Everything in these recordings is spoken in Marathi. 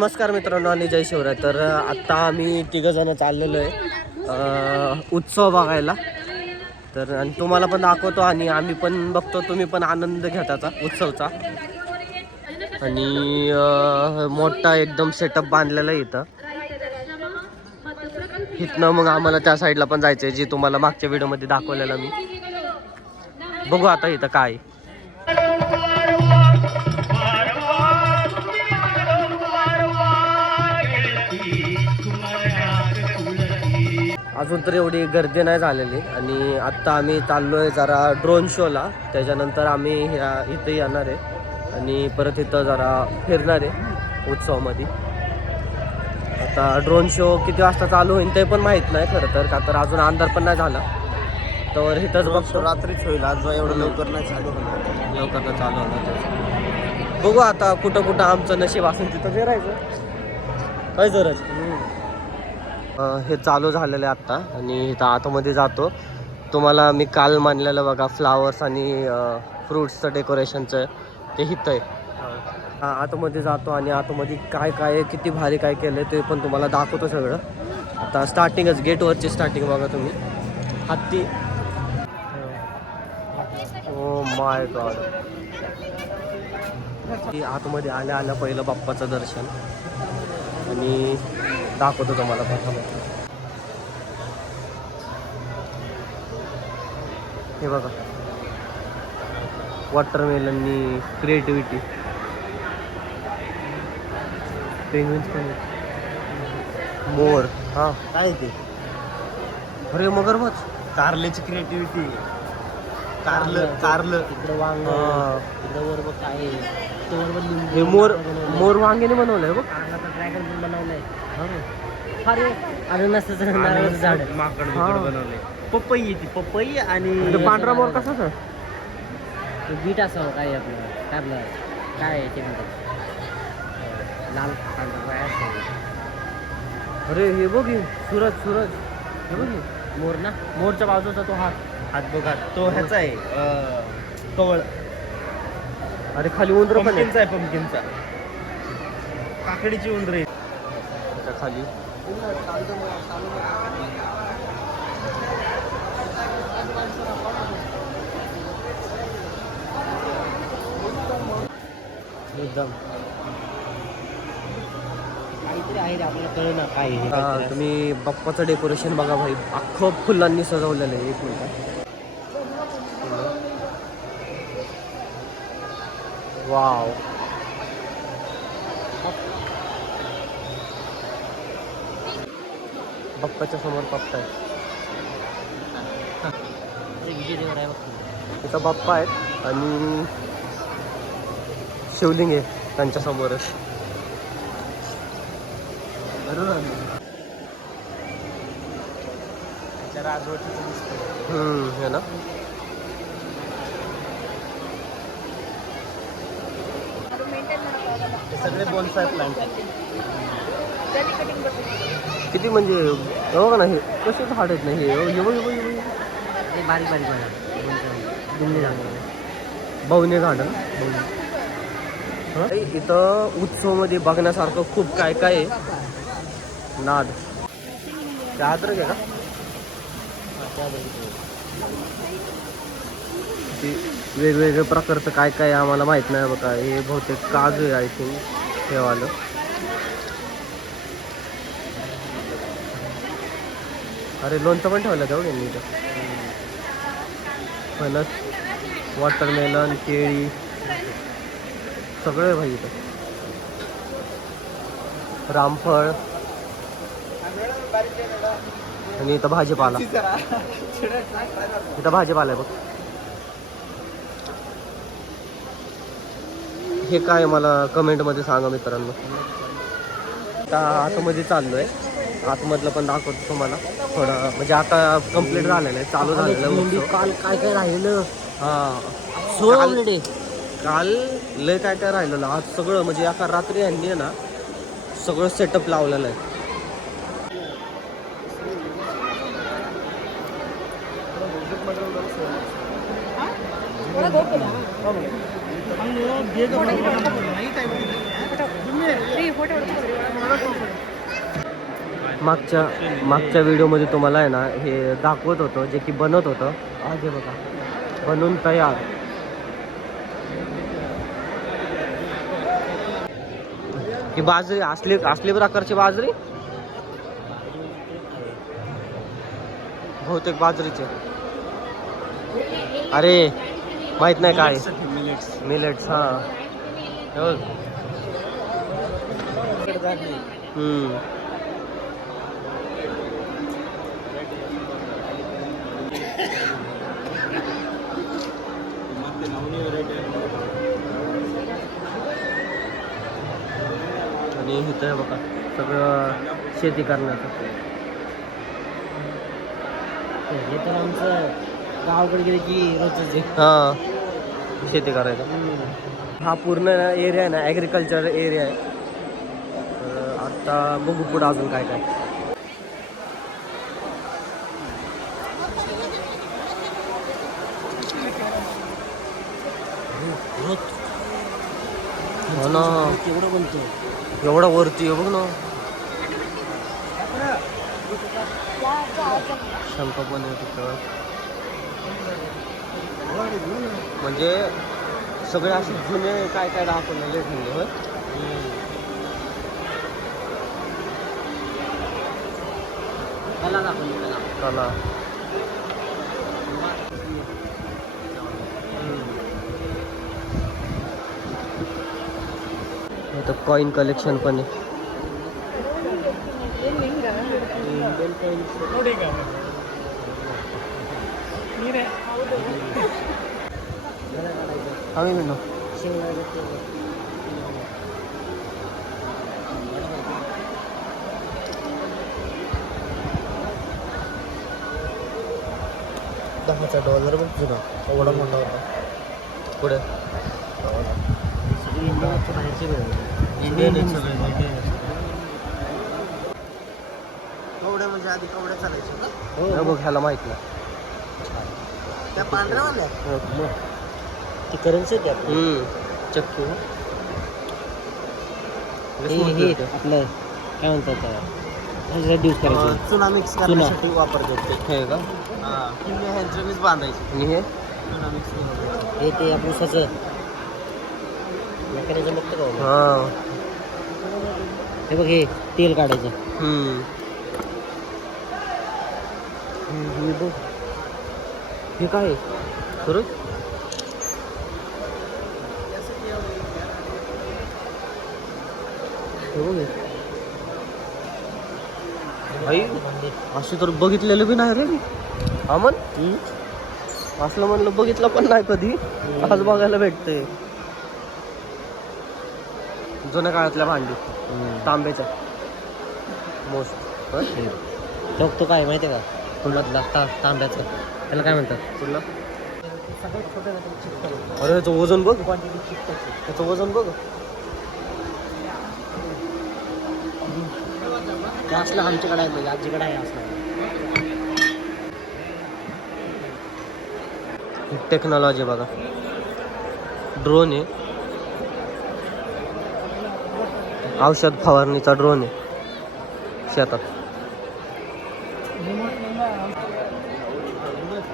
नमस्कार मित्रांनो आणि जय शिवराय. तर आत्ता आम्ही तिघंजणं चाललेलो आहे उत्सव बघायला. तर आणि तुम्हाला पण दाखवतो आणि आम्ही पण बघतो, तुम्ही पण आनंद घ्या त्याचा उत्सवचा. आणि मोठा एकदम सेटअप बांधलेला आहे इथं. इथनं मग आम्हाला त्या साईडला पण जायचं आहे, जे तुम्हाला मागच्या व्हिडिओमध्ये दाखवलेलं मी. बघू आता इथं काय. अजून तर एवढी गर्दी नाही झालेली. आणि आत्ता आम्ही चाललो आहे जरा ड्रोन शोला. त्याच्यानंतर आम्ही इथे येणार आहे आणि परत इथं जरा फिरणार आहे उत्सवामध्ये. आता ड्रोन शो किती वाजता चालू होईल ते पण माहीत नाही खरं तर, का तर अजून अंधार पण नाही झाला. तर इथंच बघतो, रात्रीच होईल. आज एवढं लवकर नाही चालू होणार. लवकर तर चालू होणार. बघू आता कुठं कुठं आमचं नशीब असेल तिथं फिरायचं. काय गरज. हे चालू झालेलं आहे आत्ता आणि इथं आतमध्ये जातो. तुम्हाला मी काल मानलेलं बघा फ्लावर्स आणि फ्रूट्सचं डेकोरेशनचं, ते इथं आहे. आतमध्ये जातो आणि आतमध्ये काय काय आहे, किती भारी काय केलं ते पण तुम्हाला दाखवतो सगळं. आता स्टार्टिंगच गेटवरची स्टार्टिंग बघा तुम्ही. हत्ती. Oh my God. आतमध्ये आल्या आल्या पहिलं बाप्पाचं दर्शन आणि दाखवतो तुम्हाला प्रथम. हे बघा वॉटरमेलननी क्रिएटिव्हिटी. पेंग्विन्स पण, मोर. हा काय ते अरे मगरमच्छ. कारल्याची क्रिएटिव्हिटी. कारलं इकडं वांग, इकडं वर बघ काय हे मोर वांग्याने बनवलंय बघ. ड्रॅगन पण बनवलंय. अरे अननसाचं नारळाचं झाड. माकड बनवलंय. पपई येते, पपई आणि पांढरा मोर कसा सर. बीट असावं काय आपलं काय ते म्हणतात लाल पांढरा. अरे हे बघ सूरज. हे बघ मोर ना, मोरच्या बाजूचा तो हात बघा तो ह्याचा आहे कवळ. अरे खाली उंदर पण आहे. पंपकिनचा काकडीची उंदर आहे त्याच्या खाली. एकदम काहीतरी आहे रे, आपल्याला कळलं ना काय आहे. तुम्ही बाप्पाचं डेकोरेशन बघा भाई, अख्खं फुलांनी सजवलेलं आहे. एक मिनिट. वाव. बाप्पाच्या समोर बाप्पा आहे. विजयदेवर आहे बघ. इथं बाप्पा आहेत आणि शिवलिंग आहे त्यांच्या समोरच. राजवटीचं दिसतं. हे ना. सगळे बोनसाय प्लांट. किती म्हणजे बघा ना, हे कसे झाड आहेत ना हे. बारीक बवणे झाड ना. इथं उत्सवमध्ये बघण्यासारखं खूप काय काय आहे. नाद ते अद्रक आहे का. वेगवेगळ्या प्रकारचं काय काय आम्हाला माहित नाही बघा. हे बहुतेक काजू आहे आय थिंक हे वालं. अरे लोणचं पण ठेवलं का एवढं इथं. फणस, वॉटरमेलन, केळी सगळं आहे भाई इथं. रामफळ आणि इथं भाजीपाला. इथं भाजीपाला आहे बघ. हे काय मला कमेंटमध्ये सांगा मित्रांनो. आता आतमध्ये चाललो आहे. आतमधलं पण दाखवतो तुम्हाला थोडं. म्हणजे आता कंप्लीट झालेलं आहे, चालू झालेलं आहे. काल काय काय राहिलं. हां काल लय काय काय राहिलेलं. आज सगळं म्हणजे एका रात्री यांनी आहे ना सगळं सेटअप लावलेलं आहे. मागच्या व्हिडिओमध्ये तुम्हाला आहे ना हे दाखवत होतं जे की बनत होतं. आज हे बघा बनून तयार. ही बाजरी असली प्रकारची बाजरी बहुतेक बाजरीचे. अरे माहित नाही काय मिलेट्स. हा आणि इथं आहे बघा सगळं शेती करण्याचं. हे तर आमचं गावाकडे गेले की रोजच आहे. हा शेती करायचं. हा पूर्ण एरिया आहे ना ॲग्रिकल्चर एरिया आहे. तर आता बघू पुढं अजून काय काय. हो ना तेवढं बनतो. एवढा वरती आहे बघ ना. शंख पण आहे तिथं. म्हणजे सगळे असे जुने काय काय दाखवलेले ठेवले होय. कला दाखवली कला. इथं कॉईन कलेक्शन पण आहे. आम्ही म्हणलो $10 बघ जुना एवढा मोठा होता. पुढे बाहेरचे इंडियन आहे सगळे. कवड्या म्हणजे आधी कवड्या चालायच्या. हो बघ ह्याला माहित नाही. त्या पांढऱ्यावाल्या ती करन्सी आहे चक्की आपलं काय म्हणतात त्याला यूज करायचं. चुना मिक्स करण्यासाठी वापरतात ते. हे का ह्यांचं मीच बांधायचं. आणि हे चुना मिक्स हे ते आपण ऊसाचं करायचं बघतो का. हा हे बघ हे तेल काढायचं. हे बघ हे काय आहे? खरंच हे बघ हे. आई असे तर बघितलेलं बी नाही रे मी. अमन असलं म्हणलं बघितलं पण नाही कधी. आज बघायला भेटते. जुन्या काळातल्या भांडी तांब्याच्या मोस्ट. तो काय माहिती आहे का कुंडातला तांब्याचं त्याला काय म्हणतात. कुठला सगळ्यात छोटं अरे याचं वजन बघ. क्वांटिटी चिकटायची. त्याचं वजन बघ. ते असलं आमच्याकडे आहे म्हणजे आजीकडे आहे असलं. टेक्नॉलॉजी बघा. ड्रोन आहे. औषध फवारणीचा ड्रोन आहे शेतात.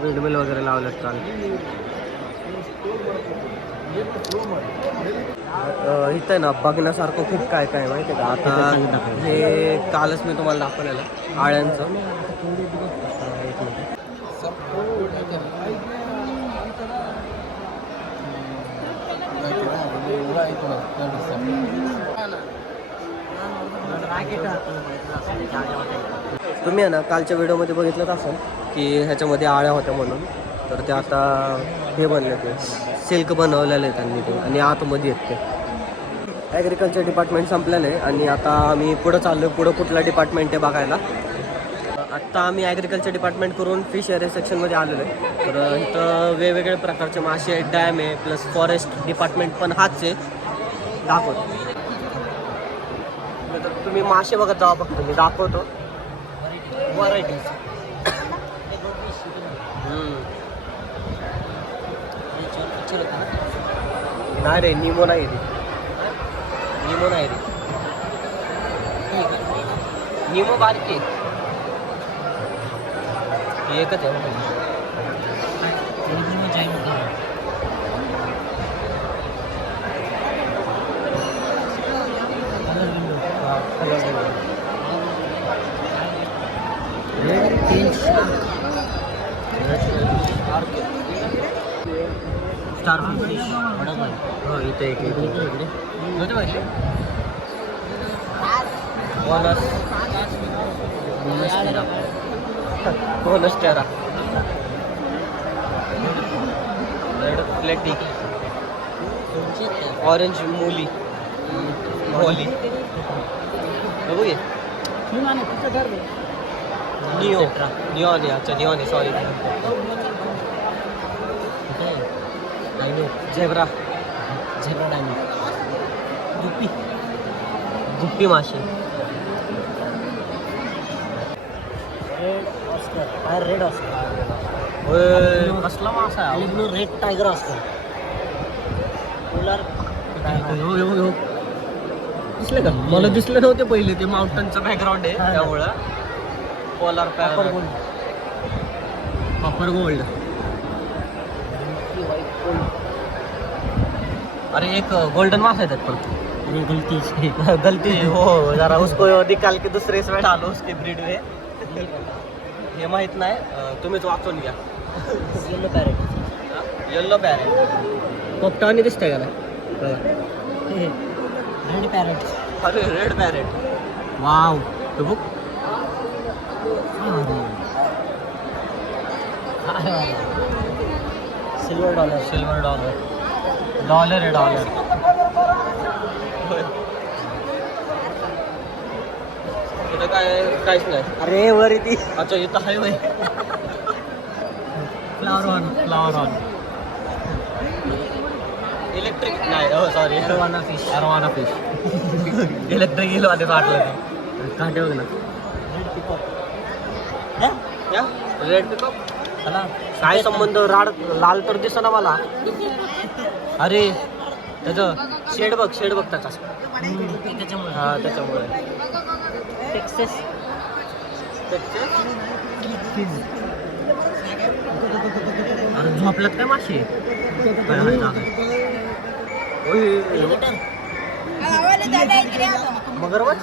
विंडमिल वगैरे लावल्यात काल. इथं आहे ना बघण्यासारखं खूप काय काय माहिती आहे का. आता हे कालच मी तुम्हाला दाखवलेलं आळ्यांचं. तुम्ही आहे ना कालच्या व्हिडिओमध्ये बघितलंच असेल की ह्याच्यामध्ये आळ्या होत्या म्हणून. तर ते आता हे बनले ते सिल्क बनवलेलं आहे त्यांनी ते. आणि आतमध्ये आहेत ते. ॲग्रिकल्चर डिपार्टमेंट संपलेलं आहे आणि आता आम्ही पुढं चाललो. पुढं कुठला डिपार्टमेंट आहे बघायला. आत्ता आम्ही ॲग्रिकल्चर डिपार्टमेंट करून फिश एरिया सेक्शनमध्ये आलेलो आहे. तर इथं वेगवेगळ्या प्रकारचे मासे आहेत. डॅम आहे प्लस फॉरेस्ट डिपार्टमेंट पण हाच आहे. दाखवतो तर तुम्ही मासे बघत जावा फक्त. मी दाखवतो व्हरायटीज. नाही रे निमो नाही रे. निमो नाही रे. निमो बारकी एकच आहे बघा. स्टार फिश हो इथे एक इकडे नव्हते माहिती बोनस टेरा रेड प्लेटिक ऑरेंज मोली मोली बघू ये निओ निओन अच्छा निओन सॉरी झेब्रा झेब्रा डायमंड गुप्पी गुप्पी मासे रेड ऑस्कर रेड ऑस्कर होय कसला मासा आहे आणि blue red tiger Oscar polar दिसले का मला दिसले नव्हते पहिले ते माउंटनचं बॅकग्राऊंड आहे त्यामुळं polar copper gold copper gold अरे एक गोल्डन मासा आहे त्यात पण अरे गलती से गलती हो जरा उसको निकाल के दुसरे इसमें डालो उसके ब्रीड में हे माहित नाही तुम्हीच वाचून घ्या येलो पॅरेट येल्लो पॅरेट पोपटावानी दिसतंय का नाही रेड पॅरेट अरे रेड पॅरेट वाव तो book silver dollar silver dollar dollar आहे डॉलर इथं काहीच नाही अरे वर ती अच्छा इथं आहे वय फ्लावर ऑन इलेक्ट्रिक नाही हो sorry arowana fish arowana fish electric गेलो आधी वाटलं ते काटे बघ ना रेड पिकॉक या रेड पिकअप चला काय संबंध लाल तर दिसत ना मला अरे त्याचं शेड बघ त्याचा त्याच्यामुळे हा त्याच्यामुळे टेक्सेस अरे झोपल्यात काय मासे मगरमच्छ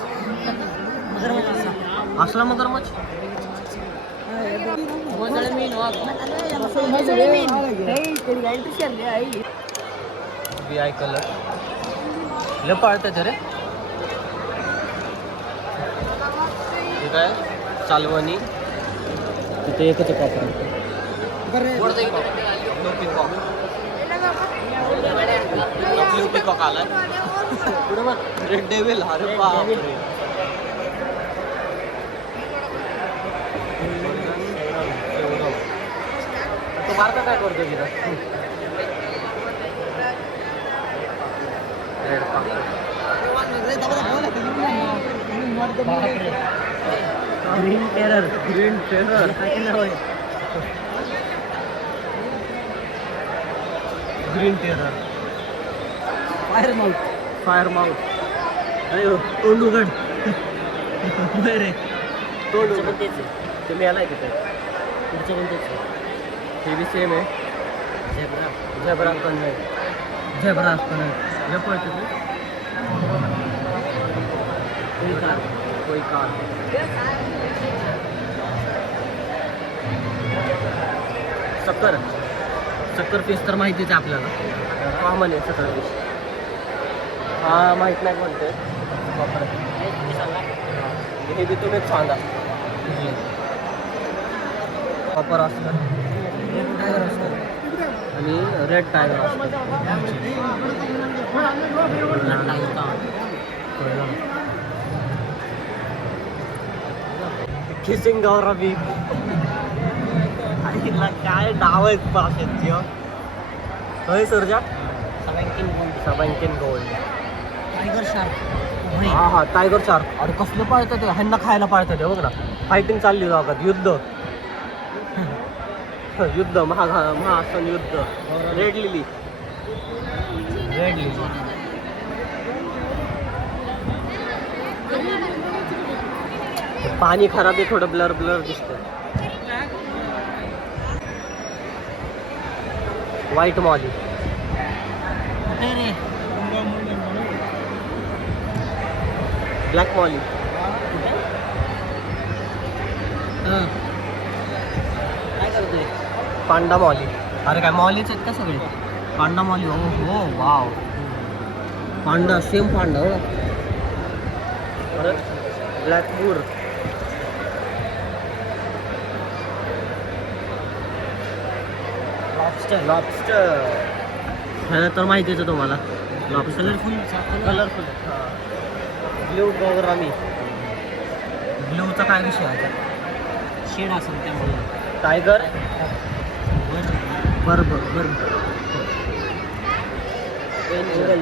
असला मगरमच्छ BI कलर ल पाळतात रे ठीक आहे चालवणी तिथे एकच कॉपर पिकॉक आलाय पुढे मग रेड डेव्हिल अरे बापरे तो मार्ग काय करतो तिथं red green terror green terror green terror fire mouth अरे तोंड उघड रे तोंड पण उघड तेच आहे तुम्ही आलाय तिथे पुढचं पण तेच आहे हे बी सेम आहे झेब्रा झेब्रा पण आहे झेब्रा पण आहे हे पळते कोई कार सक्कर पीस तर माहितीच आहे आपल्याला कॉमन आहे सक्कर पीस हा माहीत नाही कोणते हे बी तुम्हीच सांगा कॉपर असतं टायगर असतं आणि रेड टायगर असतं किसिंग गौरा बी काय नाव आहेत पाशांची होय सुरजा सबँकिन गोल्ड टायगर शार्क हा हा टायगर शार्क अरे कसलं पाळतं ते ह्यांना खायला पाळतं ते बघ ना फायटिंग चालली गावात युद्ध युद्ध महासन युद्ध रेड लिली पाणी खराब आहे, थोडं ब्लर ब्लर दिसतं. White Molly. Black Molly. काय करतोय? पांडा मॉली. अरे काय मॉलीच आहेत का सगळे? पांडा मॉली. हो हो वाव. पांडा सेम पांडा हो. परत ब्लॅक बूर. लॉबस्टर. लॉबस्टर ह्याला तर माहितीच आहे तुम्हाला. Lobster colourful. ब्ल्यू गोगरामी. ब्ल्यूचा काय विषय आहे? शेड असेल त्यामुळे. टायगर. बरोबर. एंजल.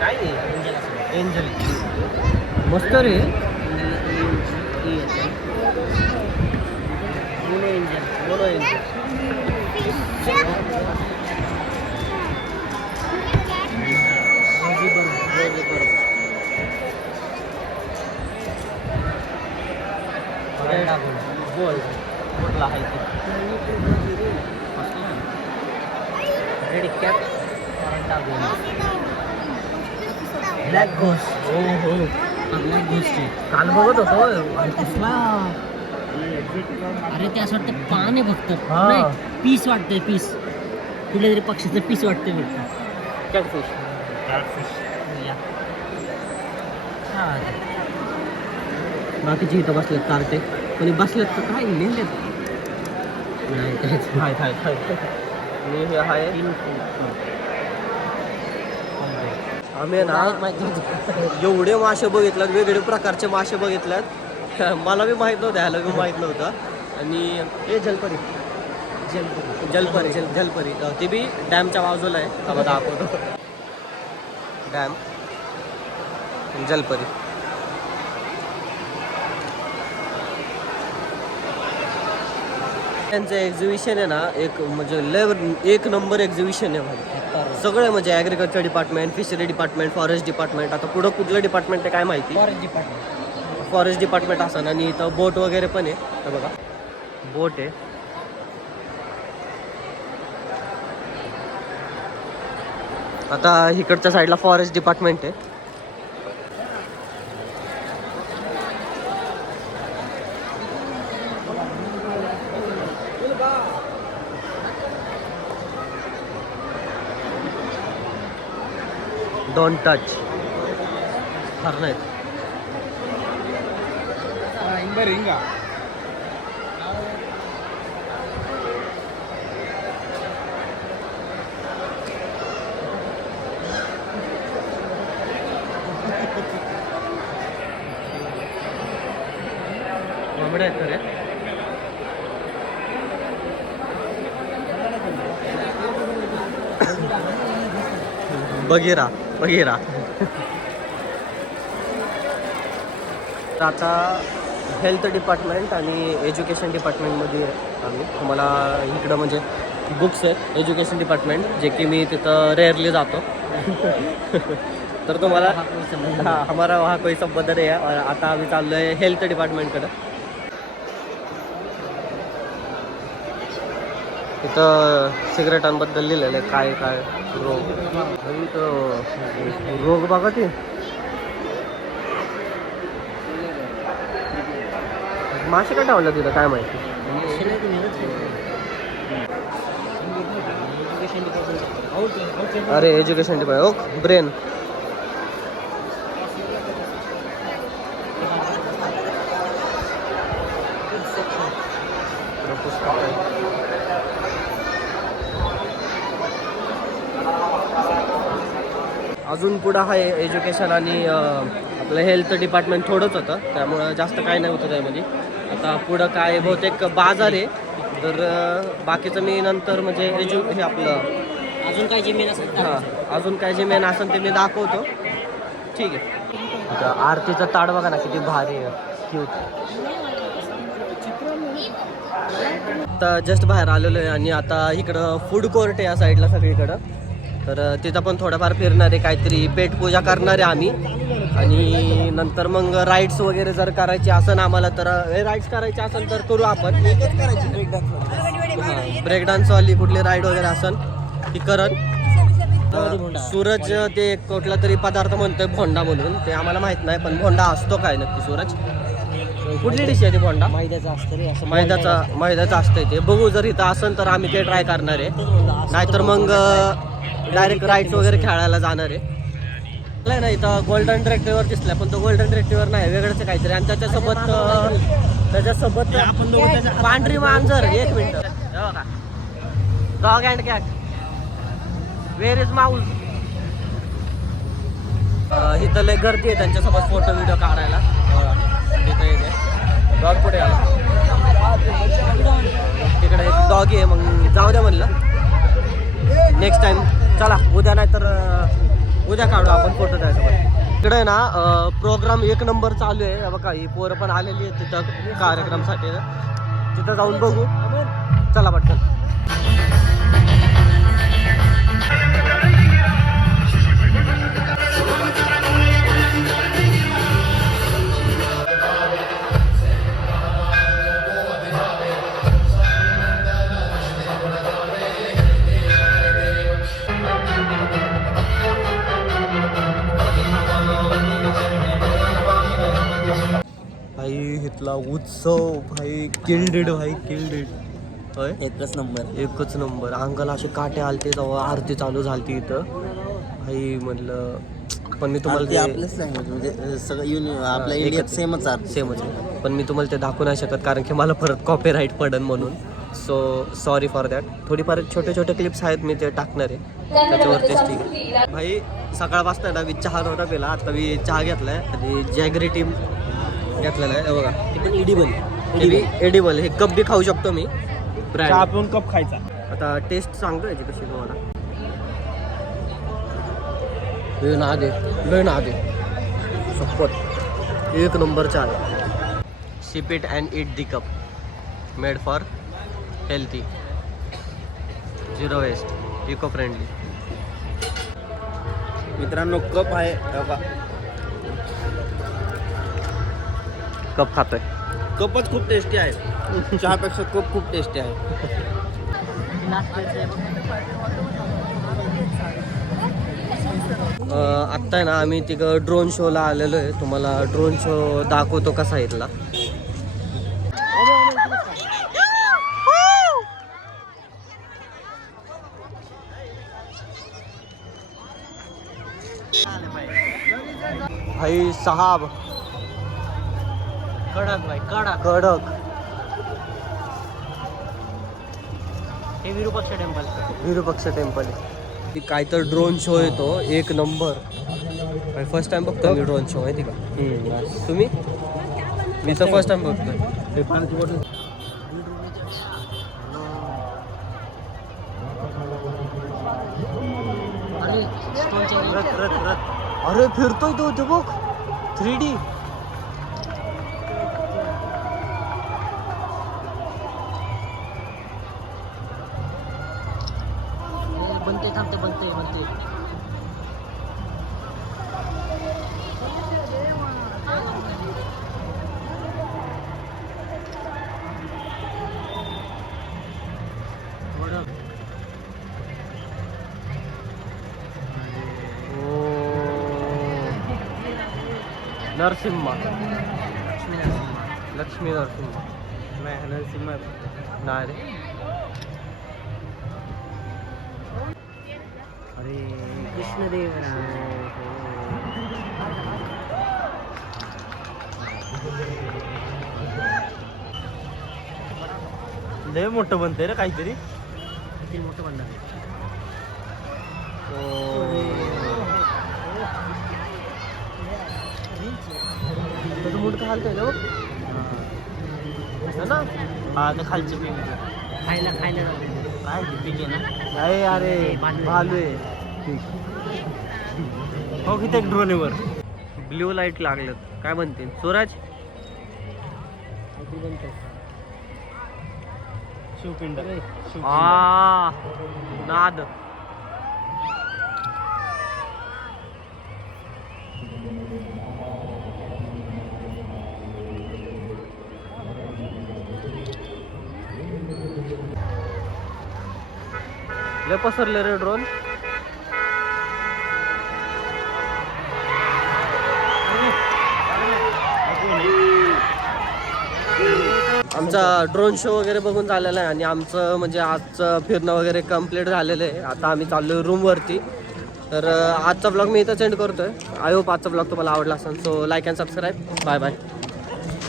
काय एंजल. मस्त रे. Mono angel. बोल कुठला आहे ते? Red cap. Black ghost. हो हो ब्लॅक गोष्ट आहे. काल बघत होतो. अरे कसला? अरे ते असं वाटतं पान आहे फक्त. हा. नाही, पीस वाटतंय पीस. कुठल्या तरी पक्षाचं पीस वाटतंय फक्त. कॅटफिश. या. बाकीचे इथं बसलेत कार्टे. कोणी बसलेत तर काय लिहिलेत? नाही काहीच. हाय. आणि हे आहे. आम्ही ना एवढे मासे बघितल्यात, वेगवेगळे प्रकारचे मासे बघितल्यात. मला बी माहीत नव्हतं, ह्याला बी माहीत नव्हतं. आणि हे जलपरी. जलपरी ती बी डॅमच्या बाजूला आहे. का दाखवतो. डॅम. जलपरी. त्यांचं एक्झिबिशन आहे ना, एक म्हणजे एक नंबर एक्झिबिशन आहे म्हणजे. सगळे म्हणजे agriculture department, fishery department, forest department. आता पुढं कुठलं डिपार्टमेंट आहे काय माहिती. फॉरेस्ट डिपार्टमेंट असं. आणि इथं बोट वगैरे पण आहे. तर बघा बोट आहे. आता इकडच्या साईडला फॉरेस्ट डिपार्टमेंट आहे. Don't touch. हर नाहीत. कोंबड्या आहेत रे. बघिरा. आता हेल्थ डिपार्टमेंट आणि एज्युकेशन डिपार्टमेंटमध्ये आम्ही तुम्हाला इकडं म्हणजे बुक्स आहेत. एज्युकेशन डिपार्टमेंट जे की मी तिथं रेअरली जातो. तर तुम्हाला हमारा वहाँ कोई संबंध नाही आहे. और आता आम्ही चाललो आहे हेल्थ डिपार्टमेंटकडं. इथं सिगरेटांबद्दल लिहिलेलं आहे. काय रोग बघा ते. मासे काय टावलं तिथं काय माहिती. अरे एज्युकेशन डिपार्टमेंट. ओ ब्रेन. अजून पुढं आहे एज्युकेशन आणि आपलं हेल्थ डिपार्टमेंट थोडंच होतं. त्यामुळं जास्त काय नाही होतं त्यामध्ये. आता पुढं काय बहुतेक बाजार आहे. तर बाकीचं मी नंतर म्हणजे हे आपलं अजून काय जे मेन असेल. अजून काय जे मेन असेल ते मी दाखवतो. ठीक आहे. आरतीचं ताड बघा ना किती भारी आहे. क्यूट. आता जस्ट बाहेर आलेलो आहे आणि आता इकडं फूड कोर्ट आहे या साईडला सगळीकडं. तर तिथं पण थोडंफार फिरणार आहे. काहीतरी पेटपूजा करणार आहे आम्ही. आणि नंतर मग राईड्स वगैरे जर करायची असेल आम्हाला तर राईड्स करायची असेल तर करू आपण. ब्रेक डान्सवाली कुठली राईड वगैरे असेल ती करत. सूरज ते कुठला तरी पदार्थ म्हणतोय भोंडा म्हणून, ते आम्हाला माहित नाही पण भोंडा असतो काय नक्की सूरज? कुठली डिश आहे ती भोंडा? मैद्याचं असतं रे असं. मैद्याचं असतंय ते. बघू जर इथं असेल तर आम्ही ते ट्राय करणार आहे, नाहीतर मग डायरेक्ट राईड्स वगैरे खेळायला जाणार आहे. ना इथं गोल्डन ट्रॅक्टरवर दिसलाय पण तो गोल्डन ट्रॅक्टरवर नाही, वेगळंच आहे काहीतरी. आणि त्याच्यासोबत आपण पांढरी मांजर. एक minute, dog and cat, where is Mouse. इथं लय गर्दी आहे त्यांच्यासोबत फोटो व्हिडिओ काढायला. तिथं एक आहे डॉग, पुढे आला तिकडे एक डॉग आहे. मग जाऊ द्या म्हणलं नेक्स्ट टाइम. चला उद्या नाही तर उद्या काढू आपण फोटो त्याच्यासोबत. इकडे ना प्रोग्राम एक नंबर चालू आहे बघा. ही पोरं पण आलेली आहे तिथं कार्यक्रमसाठी, तिथं जाऊन बघू. चला पटकन. भाई इथला उत्सव भाई किल्डेड, भाई किल्डेड. होय एकच नंबर. एकच नंबर. अंगाला असे काटे आलते जेव्हा आरती चालू झालती इथं. भाई म्हणलं पण मी तुम्हाला आपलंच लँग्वेज म्हणजे सगळं आपल्या इंडियात सेमच आहे. पण मी तुम्हाला ते दाखवू नाही शकत कारण की मला परत कॉपीराईट पडन म्हणून. So sorry for that. थोडीफार छोटे छोटे क्लिप्स आहेत मी ते टाकणार आहे त्याच्यावरतीच. ठीक आहे भाई. सकाळपासून ना मी चहा नव्हता पिला, आता मी चहा घेतलाय आणि जॅगरी टीम घेतलेला आहे. बघा ते पण एडिबल. हे कप बी खाऊ शकतो मी. चहा पिऊन कप खायचा. आता टेस्ट सांगतो याची कशी तुम्हाला. लय ना दे सपोर्ट. एक नंबर चहा आहे. Sip it and eat the cup, made for healthy, 0 waste, eco friendly. मित्रांनो कप आहे कप खातोय. कपच खूप टेस्टी आहे. चहापेक्षा कप खूप टेस्टी आहे. आत्ता आहे ना आम्ही तिकडं ड्रोन शोला आलेलो आहे. तुम्हाला ड्रोन शो दाखवतो कसा आहे इथला. भाई साहब कडक भाई कडक. हे विरूपाक्ष टेम्पल आहे. काय तर ड्रोन शो येतो एक नंबर. फर्स्ट टाइम बघतो मी ड्रोन शो, माहिती का तुम्ही? मी तर फर्स्ट टाइम बघतोय. अरे फिरतोय तो बघ 3D. बनते. नरसिम्हा, लक्ष्मी नरसिम्हा. नरसिंह नाही रे. अरे कृष्णदेव. लय मोठं बनतंय रे काहीतरी. मोठं बनणार आहे. त्याचं मुडकं हालतंय ना बघ ना. हा ते खालचे पीक खायला काय ते पीक आहे ना. नाही अरे भालू आहे. हो किती ड्रोनवर ब्ल्यू लाईट लागलं काय म्हणते सूरज. शिवपिंड. नाद. लय पसरले रे ड्रोन. आमचा ड्रोन शो वगैरे बघून झालेला आहे आणि आमचं म्हणजे आजचं फिरणं वगैरे कम्प्लीट झालेलं आहे. आता आम्ही चाललो रूमवरती. तर आजचा ब्लॉग मी इथं सेंड करतोय. आय होप आजचा ब्लॉग तुम्हाला आवडला असेल. So like and subscribe. Bye bye.